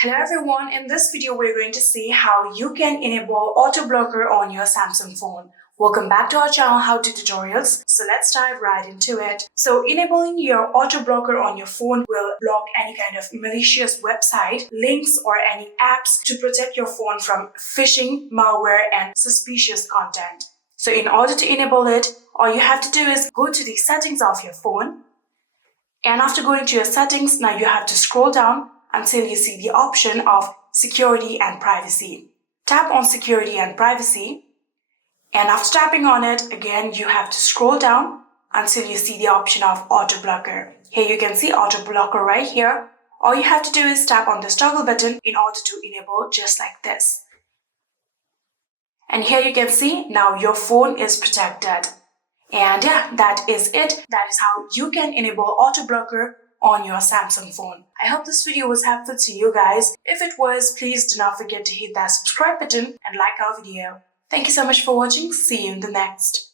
Hello everyone, in this video we're going to see how you can enable auto blocker on your Samsung phone. Welcome back to our channel How To Tutorials. So let's dive right into it. So enabling your auto blocker on your phone will block any kind of malicious website, links or any apps to protect your phone from phishing, malware and suspicious content. So in order to enable it, all you have to do is go to the settings of your phone. And after going to your settings, now you have to scroll down until you see the option of security and privacy. Tap on security and privacy. And after tapping on it, again, you have to scroll down until you see the option of auto blocker. Here you can see auto blocker right here. All you have to do is tap on this toggle button in order to enable just like this. And here you can see now your phone is protected. And yeah, that is it. That is how you can enable auto blocker on your Samsung phone. I hope this video was helpful to you guys. If it was, please do not forget to hit that subscribe button and like our video. Thank you so much for watching. See you in the next.